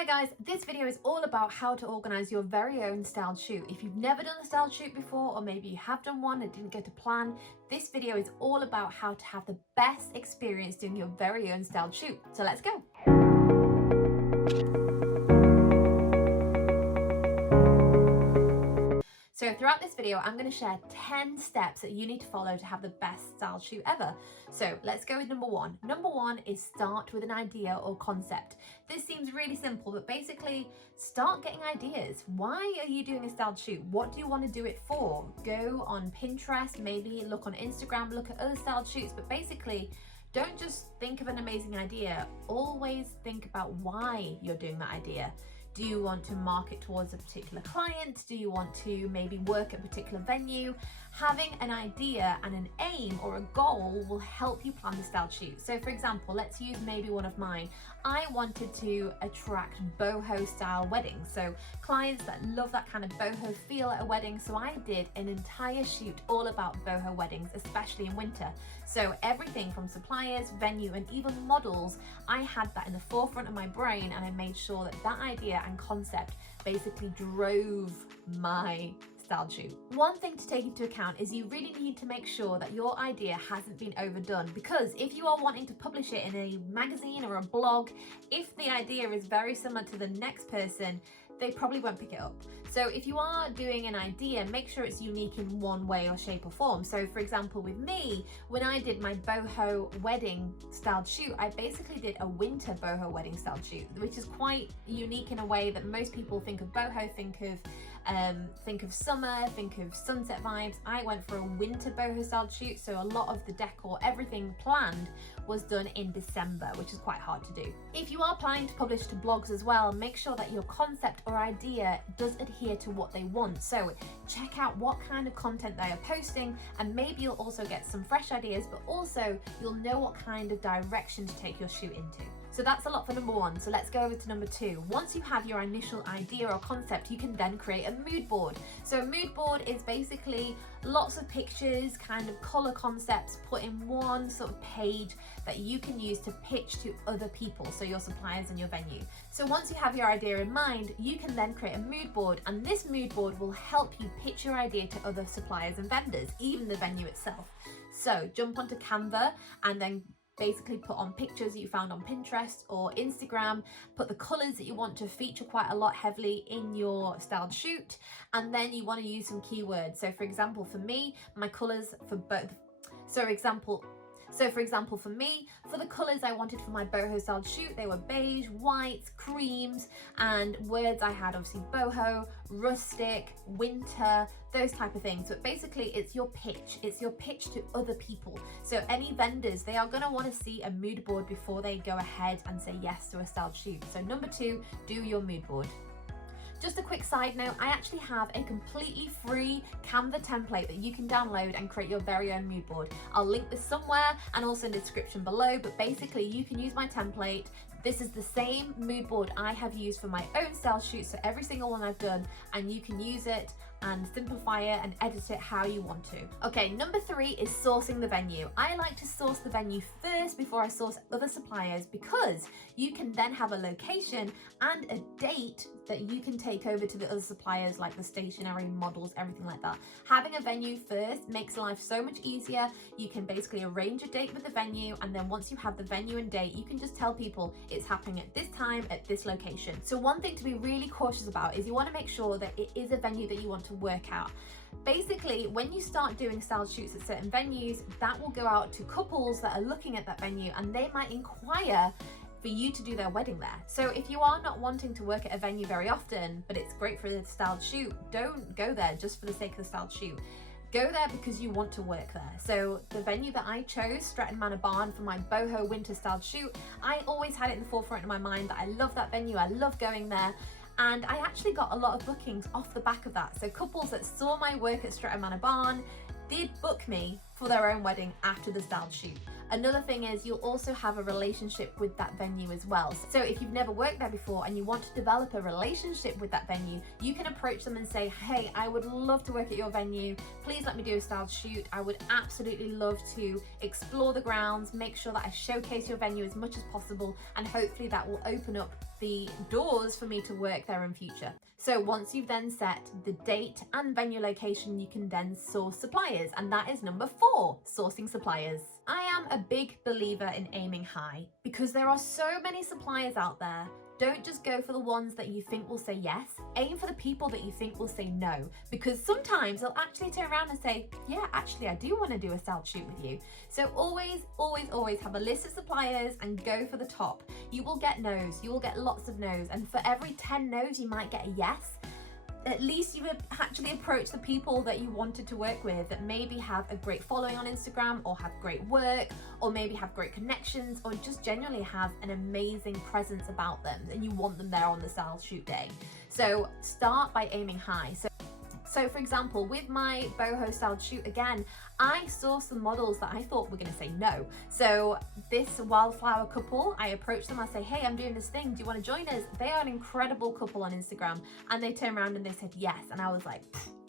Hi guys, this video is all about how to organise your very own styled shoot. If you've never done a styled shoot before, or maybe you have done one and didn't get to plan, this video is all about how to have the best experience doing your very own styled shoot. So let's go. So throughout this video, I'm going to share 10 steps that you need to follow to have the best styled shoot ever. So let's go with number one. Number one is start with an idea or concept. This seems really simple, but basically start getting ideas. Why are you doing a styled shoot? What do you want to do it for? Go on Pinterest, maybe look on Instagram, look at other styled shoots, but basically don't just think of an amazing idea. Always think about why you're doing that idea. Do you want to market towards a particular client? Do you want to maybe work at a particular venue? Having an idea and an aim or a goal will help you plan the styled shoot. So for example, let's use maybe one of mine. I wanted to attract boho style weddings. So clients that love that kind of boho feel at a wedding. So I did an entire shoot all about boho weddings, especially in winter. So everything from suppliers, venue, and even models, I had that in the forefront of my brain, and I made sure that that idea and concept basically drove my styled shoot. One thing to take into account is you really need to make sure that your idea hasn't been overdone, because if you are wanting to publish it in a magazine or a blog, if the idea is very similar to the next person, they probably won't pick it up. So if you are doing an idea, make sure it's unique in one way or shape or form. So for example, with me, when I did my boho wedding styled shoot, I basically did a winter boho wedding styled shoot, which is quite unique in a way that most people think of boho, think of summer, think of sunset vibes. I went for a winter boho styled shoot, so a lot of the decor, everything planned was done in December, which is quite hard to do. If you are planning to publish to blogs as well, make sure that your concept or idea does adhere to what they want. So check out what kind of content they are posting, and maybe you'll also get some fresh ideas, but also you'll know what kind of direction to take your shoot into. So that's a lot for number one. So let's go over to number two. Once you have your initial idea or concept, you can then create a mood board. So a mood board is basically lots of pictures, kind of color concepts put in one sort of page that you can use to pitch to other people, so your suppliers and your venue. So once you have your idea in mind, you can then create a mood board, and this mood board will help you pitch your idea to other suppliers and vendors, even the venue itself. So jump onto Canva and then basically put on pictures that you found on Pinterest or Instagram, put the colors that you want to feature quite a lot heavily in your styled shoot, and then you want to use some keywords. So for example, for me, my colors for both, for example, for me, for the colours I wanted for my boho styled shoot, they were beige, white, creams, and words I had obviously boho, rustic, winter, those type of things. But basically it's your pitch to other people. So any vendors, they are going to want to see a mood board before they go ahead and say yes to a styled shoot. So number two, do your mood board. Just a quick side note, I actually have a completely free Canva template that you can download and create your very own mood board. I'll link this somewhere and also in the description below, but basically you can use my template. This is the same mood board I have used for my own style shoots, so every single one I've done, and you can use it and simplify it and edit it how you want to. Okay, number three is sourcing the venue. I like to source the venue first before I source other suppliers, because you can then have a location and a date that you can take over to the other suppliers, like the stationery, models, everything like that. Having a venue first makes life so much easier. You can basically arrange a date with the venue, and then once you have the venue and date, you can just tell people it's happening at this time at this location. So one thing to be really cautious about is you want to make sure that it is a venue that you want to work out. Basically, when you start doing style shoots at certain venues, that will go out to couples that are looking at that venue, and they might inquire for you to do their wedding there. So if you are not wanting to work at a venue very often, but it's great for the styled shoot, don't go there just for the sake of the styled shoot. Go there because you want to work there. So the venue that I chose, Stratton Manor Barn, for my boho winter styled shoot, I always had it in the forefront of my mind that I love that venue, I love going there. And I actually got a lot of bookings off the back of that. So couples that saw my work at Stratton Manor Barn did book me for their own wedding after the styled shoot. Another thing is you'll also have a relationship with that venue as well. So if you've never worked there before and you want to develop a relationship with that venue, you can approach them and say, hey, I would love to work at your venue. Please let me do a styled shoot. I would absolutely love to explore the grounds, make sure that I showcase your venue as much as possible, and hopefully that will open up the doors for me to work there in future. So once you've then set the date and venue location, you can then source suppliers, and that is number 4, sourcing suppliers. I am a big believer in aiming high because there are so many suppliers out there. Don't just go for the ones that you think will say yes. Aim for the people that you think will say no, because sometimes they'll actually turn around and say, yeah, actually, I do want to do a styled shoot with you. So always, always, always have a list of suppliers and go for the top. You will get no's, you will get lots of no's, and for every 10 no's, you might get a yes. At least you've actually approached the people that you wanted to work with, that maybe have a great following on Instagram, or have great work, or maybe have great connections, or just genuinely have an amazing presence about them and you want them there on the style shoot day. So start by aiming high. So for example, with my boho styled shoot, again, I sourced the models that I thought were going to say no. So this WildFlower Couple, I approached them, I say, hey, I'm doing this thing, do you want to join us? They are an incredible couple on Instagram, and they turned around and they said yes, and I was like,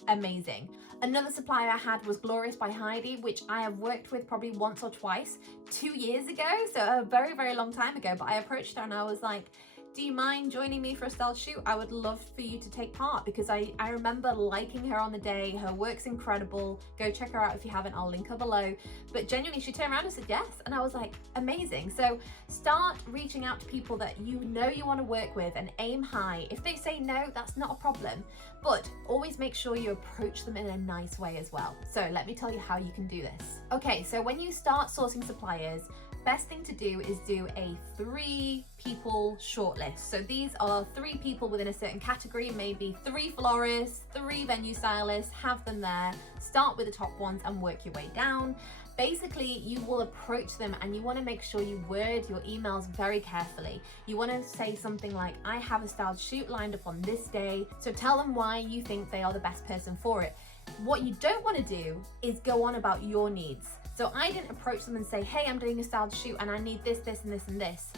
amazing. Another supplier I had was Glorious by Heidi, which I have worked with probably once or twice 2 years ago, so a very, very long time ago, but I approached her and I was like, do you mind joining me for a styled shoot? I would love for you to take part, because I remember liking her on the day. Her work's incredible. Go check her out if you haven't, I'll link her below. But genuinely, she turned around and said yes, and I was like, amazing. So start reaching out to people that you know you want to work with and aim high. If they say no, that's not a problem, but always make sure you approach them in a nice way as well. So let me tell you how you can do this. Okay, so when you start sourcing suppliers, best thing to do is do a 3 people shortlist. So these are 3 people within a certain category, maybe 3 florists, 3 venue stylists, have them there. Start with the top ones and work your way down. Basically, you will approach them and you want to make sure you word your emails very carefully. You want to say something like, I have a styled shoot lined up on this day. So tell them why you think they are the best person for it. What you don't want to do is go on about your needs. So I didn't approach them and say, hey, I'm doing a styled shoot and I need this, this, and this, and this.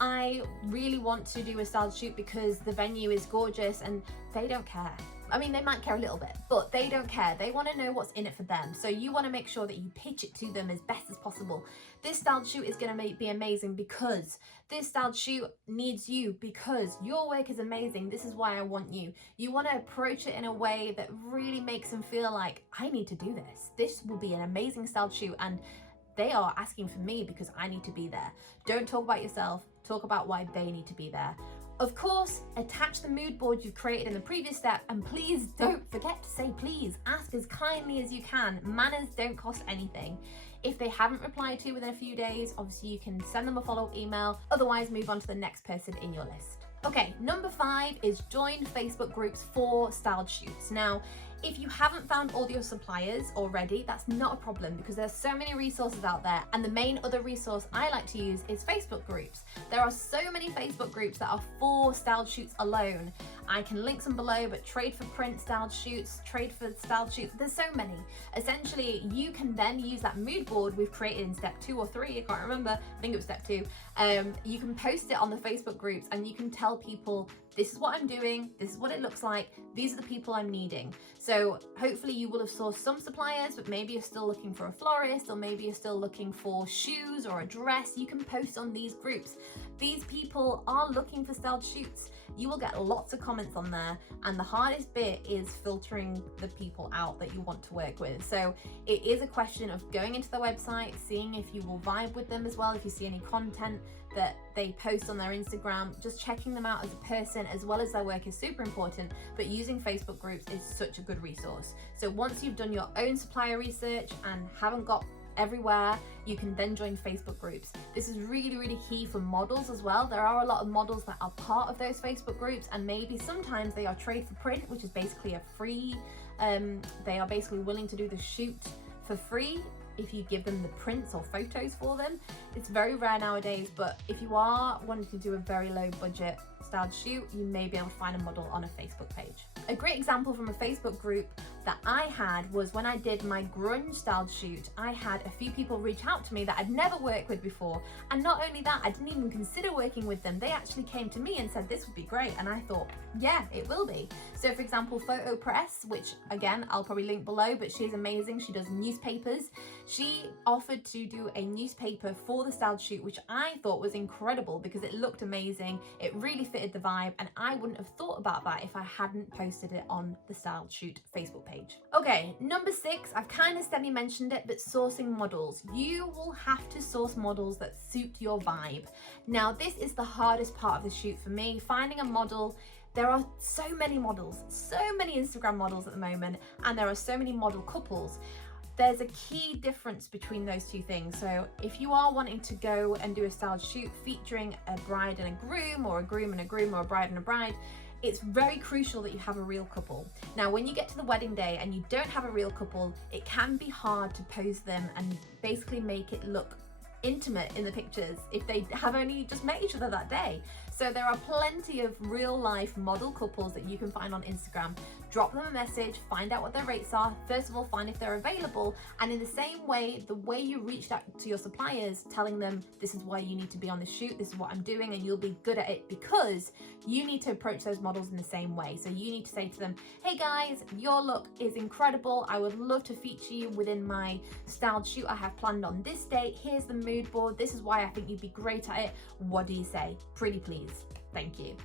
I really want to do a styled shoot because the venue is gorgeous, and they don't care. I mean, they might care a little bit, but they don't care. They want to know what's in it for them. So you want to make sure that you pitch it to them as best as possible. This styled shoot is going to be amazing because this styled shoot needs you, because your work is amazing. This is why I want you. You want to approach it in a way that really makes them feel like, I need to do this. This will be an amazing styled shoot, and they are asking for me because I need to be there. Don't talk about yourself. Talk about why they need to be there. Of course, attach the mood board you've created in the previous step, and please don't forget to say please. Ask as kindly as you can. Manners don't cost anything. If they haven't replied to you within a few days, obviously you can send them a follow-up email. Otherwise, move on to the next person in your list. Okay, number 5 is join Facebook groups for styled shoots. Now, if you haven't found all your suppliers already, that's not a problem, because there's so many resources out there, and the main other resource I like to use is Facebook groups. There are so many Facebook groups that are for styled shoots alone. I can link some below, but trade for print styled shoots, trade for styled shoots, there's so many. Essentially, you can then use that mood board we've created in step 2 or 3, I can't remember, I think it was step 2. You can post it on the Facebook groups and you can tell people, this is what I'm doing, this is what it looks like, these are the people I'm needing. So hopefully you will have sourced some suppliers, but maybe you're still looking for a florist, or maybe you're still looking for shoes or a dress. You can post on these groups. These people are looking for styled shoots. You will get lots of comments on there, and the hardest bit is filtering the people out that you want to work with. So it is a question of going into their website, seeing if you will vibe with them as well, if you see any content that they post on their Instagram, just checking them out as a person as well as their work is super important, but using Facebook groups is such a good resource. So once you've done your own supplier research and haven't got everywhere, you can then join Facebook groups. This is really, really key for models as well. There are a lot of models that are part of those Facebook groups, and maybe sometimes they are trade for print, which is basically a free, they are basically willing to do the shoot for free if you give them the prints or photos for them. It's very rare nowadays, but if you are wanting to do a very low budget styled shoot, you may be able to find a model on a Facebook page. A great example from a Facebook group that I had was when I did my grunge styled shoot, I had a few people reach out to me that I'd never worked with before. And not only that, I didn't even consider working with them. They actually came to me and said, this would be great. And I thought, yeah, it will be. So for example, Photo Press, which again, I'll probably link below, but she's amazing. She does newspapers. She offered to do a newspaper for the styled shoot, which I thought was incredible because it looked amazing. It really fitted the vibe, and I wouldn't have thought about that if I hadn't posted it on the styled shoot Facebook page. Okay, number 6, I've kind of semi-mentioned it, but sourcing models. You will have to source models that suit your vibe. Now, this is the hardest part of the shoot for me, finding a model. There are so many models, so many Instagram models at the moment, and there are so many model couples. There's a key difference between those two things. So if you are wanting to go and do a styled shoot featuring a bride and a groom, or a groom and a groom, or a bride and a bride, it's very crucial that you have a real couple. Now, when you get to the wedding day and you don't have a real couple, it can be hard to pose them and basically make it look intimate in the pictures if they have only just met each other that day. So there are plenty of real life model couples that you can find on Instagram. Drop them a message, find out what their rates are. First of all, find if they're available. And in the same way, the way you reached out to your suppliers, telling them this is why you need to be on the shoot, this is what I'm doing, and you'll be good at it, because you need to approach those models in the same way. So you need to say to them, hey guys, your look is incredible. I would love to feature you within my styled shoot I have planned on this date. Here's the mood board. This is why I think you'd be great at it. What do you say? Pretty please. Thank you.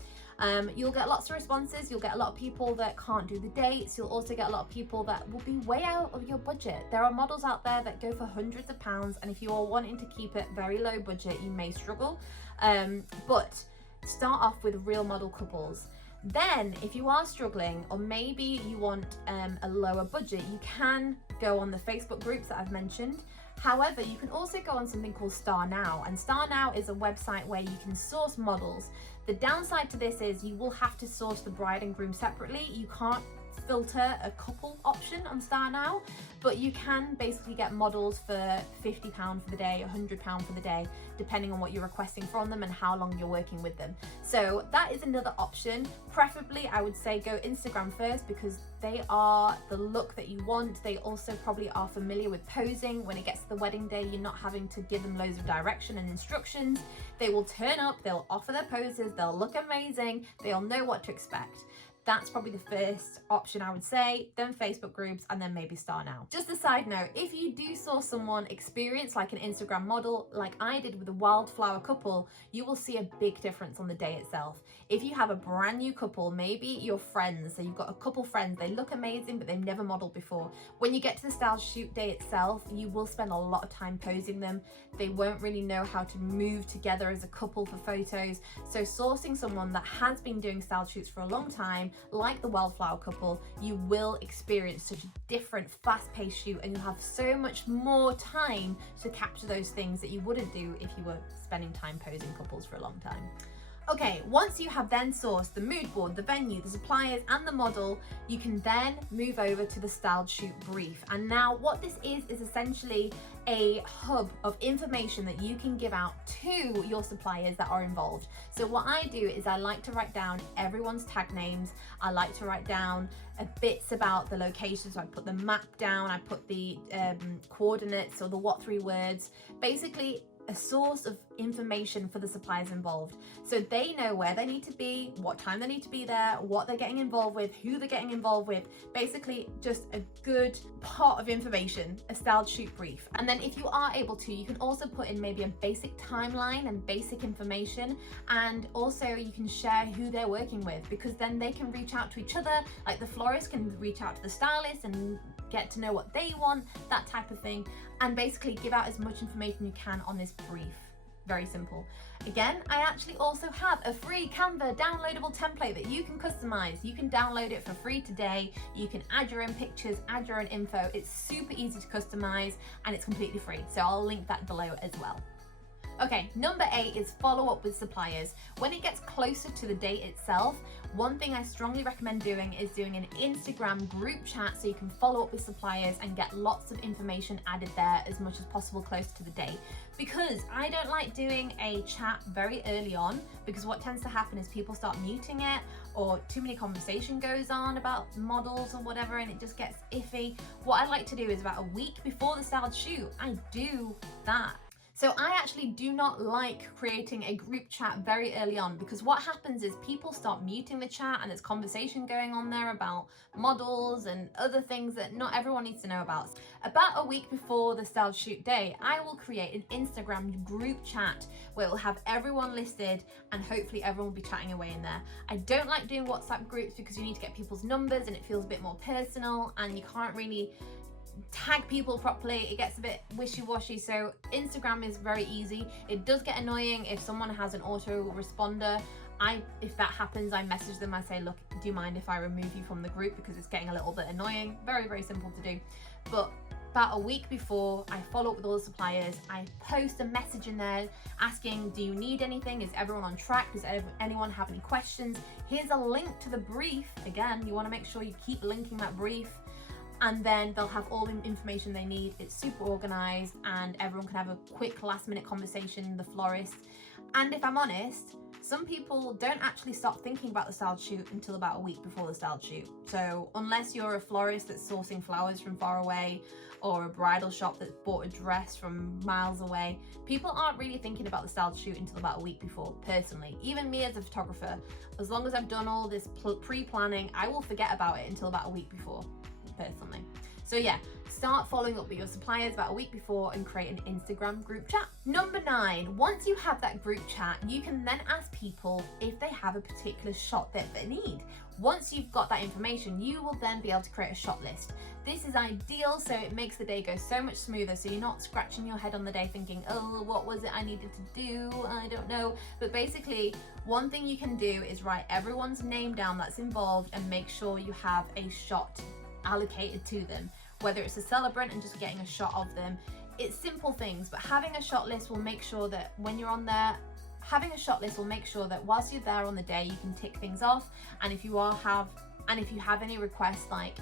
You'll get lots of responses. You'll get a lot of people that can't do the dates. You'll also get a lot of people that will be way out of your budget. There are models out there that go for hundreds of pounds, and if you are wanting to keep it very low budget, you may struggle. But start off with real model couples. Then if you are struggling, or maybe you want a lower budget, you can go on the Facebook groups that I've mentioned. However, you can also go on something called Star Now, and Star Now is a website where you can source models. The downside to this is you will have to source the bride and groom separately. You can't filter a couple option on Star Now, but you can basically get models for £50 for the day, £100 for the day, depending on what you're requesting from them and how long you're working with them. So that is another option. Preferably, I would say go Instagram first, because they are the look that you want. They also probably are familiar with posing. When it gets to the wedding day, you're not having to give them loads of direction and instructions. They will turn up, they'll offer their poses, they'll look amazing, they'll know what to expect. That's probably the first option I would say, then Facebook groups, and then maybe Star Now. Just a side note, if you do source someone experienced like an Instagram model, like I did with the WildFlower Couple, you will see a big difference on the day itself. If you have a brand new couple, maybe your friends, so you've got a couple friends, they look amazing, but they've never modeled before. When you get to the style shoot day itself, you will spend a lot of time posing them. They won't really know how to move together as a couple for photos. So sourcing someone that has been doing style shoots for a long time, like the WildFlower Couple, you will experience such a different, fast-paced shoot, and you'll have so much more time to capture those things that you wouldn't do if you were spending time posing couples for a long time. Okay, once you have then sourced the mood board, the venue, the suppliers, and the model, you can then move over to the styled shoot brief. And now what this is essentially a hub of information that you can give out to your suppliers that are involved. So what I do is I like to write down everyone's tag names. I like to write down bits about the location. So I put the map down, I put the coordinates, or the what 3 words, basically a source of information for the suppliers involved, so they know where they need to be, what time they need to be there, what they're getting involved with, who they're getting involved with. Basically just a good pot of information, a styled shoot brief. And then if you are able to, you can also put in maybe a basic timeline and basic information, and also you can share who they're working with, because then they can reach out to each other, like the florist can reach out to the stylist and get to know what they want, that type of thing, and basically give out as much information you can on this brief. Very simple. Again, I actually also have a free Canva downloadable template that you can customize. You can download it for free today. You can add your own pictures, add your own info. It's super easy to customize, and it's completely free. So I'll link that below as well. Okay, number 8 is follow up with suppliers. When it gets closer to the date itself, one thing I strongly recommend doing is doing an Instagram group chat so you can follow up with suppliers and get lots of information added there as much as possible close to the date. Because I don't like doing a chat very early on, because what tends to happen is people start muting it, or too many conversation goes on about models or whatever, and it just gets iffy. What I like to do is about a week before the styled shoot, I do that. So I actually do not like creating a group chat very early on, because what happens is people start muting the chat and there's conversation going on there about models and other things that not everyone needs to know about. About a week before the styled shoot day, I will create an Instagram group chat where it will have everyone listed, and hopefully everyone will be chatting away in there. I don't like doing WhatsApp groups because you need to get people's numbers and it feels a bit more personal, and you can't really tag people properly. It gets a bit wishy-washy. So Instagram is very easy. It does get annoying if someone has an auto responder. If that happens, I message them. I say, look, do you mind if I remove you from the group, because it's getting a little bit annoying. Very, very simple to do. But about a week before, I follow up with all the suppliers. I post a message in there asking, do you need anything? Is everyone on track? Does anyone have any questions? Here's a link to the brief. Again, you want to make sure you keep linking that brief, and then they'll have all the information they need. It's super organized, and everyone can have a quick last-minute conversation, the florist. And if I'm honest, some people don't actually start thinking about the styled shoot until about a week before the styled shoot. So unless you're a florist that's sourcing flowers from far away, or a bridal shop that's bought a dress from miles away, people aren't really thinking about the styled shoot until about a week before, personally. Even me as a photographer, as long as I've done all this pre-planning, I will forget about it until about a week before, personally. So yeah, start following up with your suppliers about a week before and create an Instagram group chat. Number 9, once you have that group chat, you can then ask people if they have a particular shot that they need. Once you've got that information, you will then be able to create a shot list. This is ideal, so it makes the day go so much smoother, so you're not scratching your head on the day thinking, oh, what was it I needed to do? I don't know. But basically, one thing you can do is write everyone's name down that's involved and make sure you have a shot allocated to them, whether it's a celebrant and just getting a shot of them. It's simple things, but having a shot list will make sure that when you're on there, having a shot list will make sure that whilst you're there on the day, you can tick things off. And if you have any requests like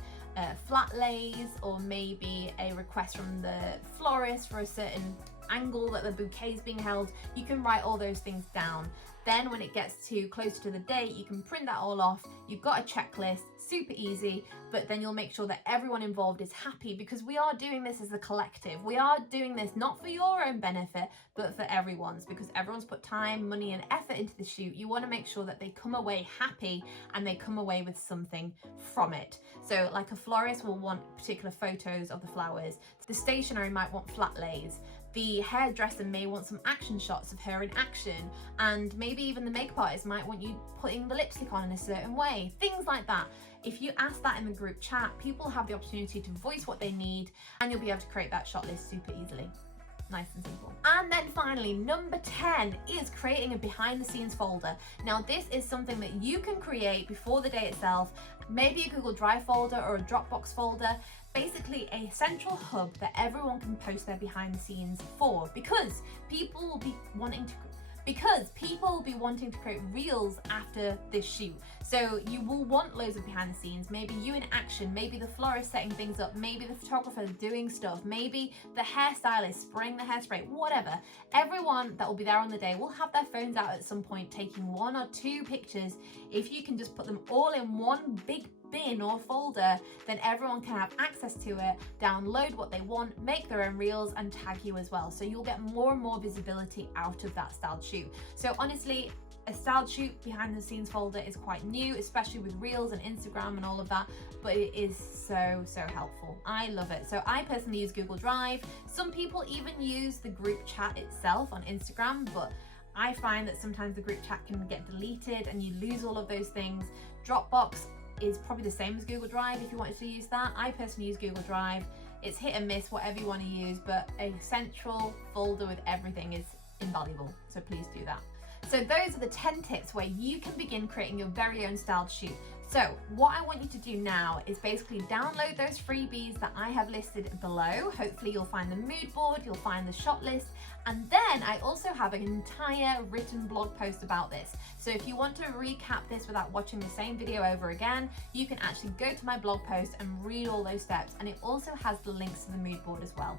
flat lays, or maybe a request from the florist for a certain angle that the bouquet is being held, you can write all those things down. Then when it gets too close to the date, you can print that all off. You've got a checklist, super easy, but then you'll make sure that everyone involved is happy, because we are doing this as a collective. We are doing this not for your own benefit, but for everyone's, because everyone's put time, money and effort into the shoot. You want to make sure that they come away happy and they come away with something from it. So like a florist will want particular photos of the flowers. The stationery might want flat lays. The hairdresser may want some action shots of her in action, and maybe even the makeup artist might want you putting the lipstick on in a certain way, things like that. If you ask that in the group chat, people have the opportunity to voice what they need, and you'll be able to create that shot list super easily. Nice and simple. And then finally, number 10 is creating a behind the scenes folder. Now this is something that you can create before the day itself, maybe a Google Drive folder or a Dropbox folder, basically a central hub that everyone can post their behind the scenes for, because people will be wanting to create reels after this shoot. So you will want loads of behind the scenes, maybe you in action, maybe the florist setting things up, maybe the photographer doing stuff, maybe the hairstylist spraying the hairspray, whatever. Everyone that will be there on the day will have their phones out at some point taking 1 or 2 pictures. If you can just put them all in one big bin or folder, then everyone can have access to it, download what they want, make their own reels and tag you as well. So you'll get more and more visibility out of that styled shoot. So honestly, a styled shoot behind the scenes folder is quite new, especially with reels and Instagram and all of that, but it is so helpful. I love it. So I personally use Google Drive. Some people even use the group chat itself on Instagram, but I find that sometimes the group chat can get deleted and you lose all of those things. Dropbox is probably the same as Google Drive if you wanted to use that. I personally use Google Drive. It's hit and miss, whatever you want to use, but a central folder with everything is invaluable. So please do that. So those are the 10 tips where you can begin creating your very own styled shoot. So what I want you to do now is basically download those freebies that I have listed below. Hopefully you'll find the mood board, you'll find the shot list, and then I also have an entire written blog post about this. So if you want to recap this without watching the same video over again, you can actually go to my blog post and read all those steps, and it also has the links to the mood board as well.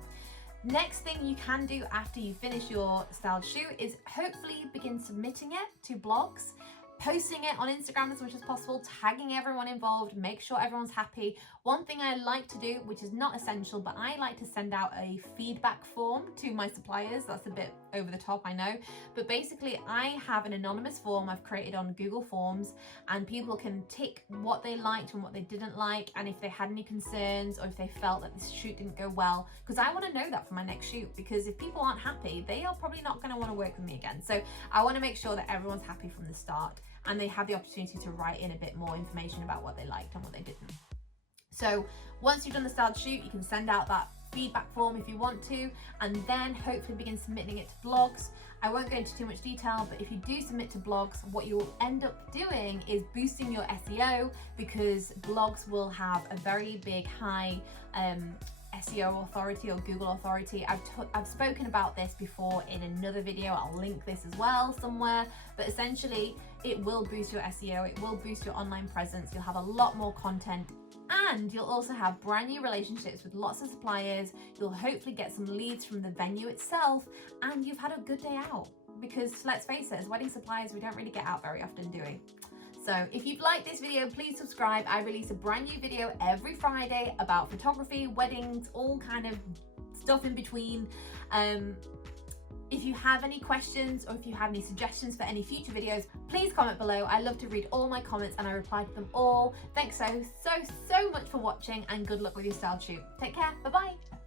Next thing you can do after you finish your styled shoot is hopefully begin submitting it to blogs, posting it on Instagram as much as possible, tagging everyone involved, make sure everyone's happy. One thing I like to do, which is not essential, but I like to send out a feedback form to my suppliers. That's a bit over the top, I know, but basically I have an anonymous form I've created on Google Forms, and people can tick what they liked and what they didn't like, and if they had any concerns or if they felt that this shoot didn't go well, because I want to know that for my next shoot, because if people aren't happy, they are probably not going to want to work with me again. So I want to make sure that everyone's happy from the start, and they have the opportunity to write in a bit more information about what they liked and what they didn't. So once you've done the styled shoot, you can send out that feedback form if you want to, and then hopefully begin submitting it to blogs. I won't go into too much detail, but if you do submit to blogs, what you'll end up doing is boosting your SEO, because blogs will have a very big high SEO authority or Google authority. I've spoken about this before in another video. I'll link this as well somewhere, but essentially it will boost your SEO, it will boost your online presence, you'll have a lot more content, and you'll also have brand new relationships with lots of suppliers. You'll hopefully get some leads from the venue itself, and you've had a good day out, because let's face it, as wedding suppliers, we don't really get out very often, do we? So if you've liked this video, please subscribe. I release a brand new video every Friday about photography, weddings, all kind of stuff in between. If you have any questions or if you have any suggestions for any future videos, please comment below. I love to read all my comments and I reply to them all. Thanks so much for watching, and good luck with your style shoot. Take care. Bye-bye.